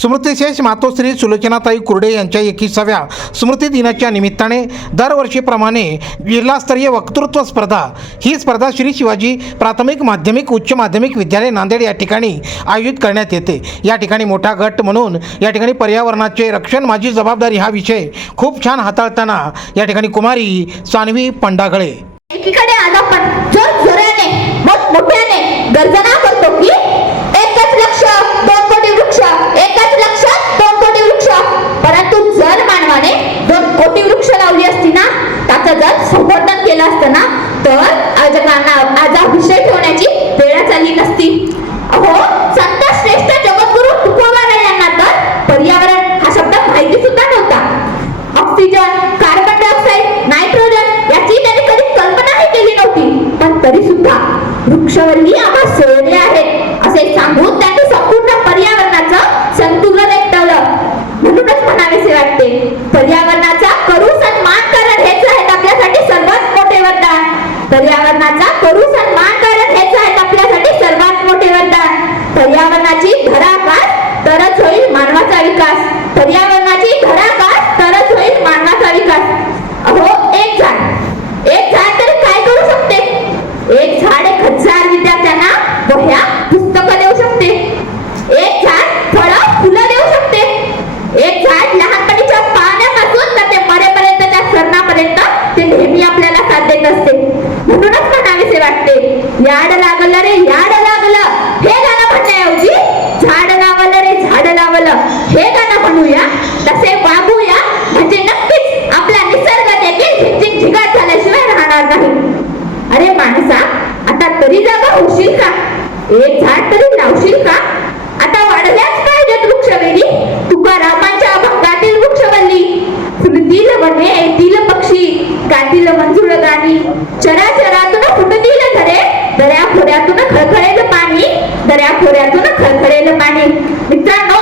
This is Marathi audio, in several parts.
स्मृतिशेष मातोश्री सुलोचनाताई कुर्डे यांच्या एकविसाव्या स्मृती दिनाच्या निमित्ताने दरवर्षीप्रमाणे जिल्हास्तरीय वक्तृत्व स्पर्धा ही स्पर्धा श्री शिवाजी प्राथमिक माध्यमिक उच्च माध्यमिक विद्यालय नांदेड या ठिकाणी आयोजित करण्यात येते. या ठिकाणी मोठा गट म्हणून या ठिकाणी पर्यावरणाचे रक्षण माझी जबाबदारी हा विषय खूप छान हाताळताना या ठिकाणी कुमारी सानवी पंडागळे. एकीकडे आज आपण जोर जोराने मोठमोठ्याने गर्जना करतो की केला असतं ना तर आज आज हा ठेवण्याची वेळच आली नसती. अहो संत श्रेष्ठ जगद्गुरु तुकोबाराय यांना तर पर्यावरण हा शब्द माहिती सुद्धा नव्हता. ऑक्सिजन कार्बन डायऑक्साईड नायट्रोजन याची त्यांनी कधी कल्पनाही केली नव्हती. पण तरी सुद्धा वृक्षवल्ली आम्हा सोडले आहेत असे सांगून त्यांनी संपूर्ण पर्यावरणाचं संतुलन एकटवलं म्हणूनच म्हणावेसे वाटते पर्यावरणाचा करू सन्मान करण हेच आहेत आपल्यासाठी सर्वात मोठे वरदान पर्यावरणाचा करू सन्मान करत हेच आहेत आपल्यासाठी सर्वात मोठे वरदान. पर्यावरणाची धराकास तरच होईल मानवाचा विकास. पर्यावरणाची धराकास तरच होईल मानवाचा विकास. म्हणूया तसे वागूया म्हणजे नक्कीच आपला निसर्ग देखील झिकझिक झिगाट झाल्याशिवाय राहणार नाही. अरे माणसा आता तरी जागा होशील का? एक झाड तरी लावशील का? आता वाढल्याच पाहिजेत वृक्षवेली? तुकारामांच्या अभंगातील वृक्षवल्ली. फुलतील वने येतील पक्षी गातील मंजूळ गाणी. चराचरातून फुटतील धरे दऱ्या खोऱ्यातून खळखळेल पाणी. दऱ्या खोऱ्यातून खळखळेल पाणी. मित्रांनो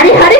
आणि हरित क्रांती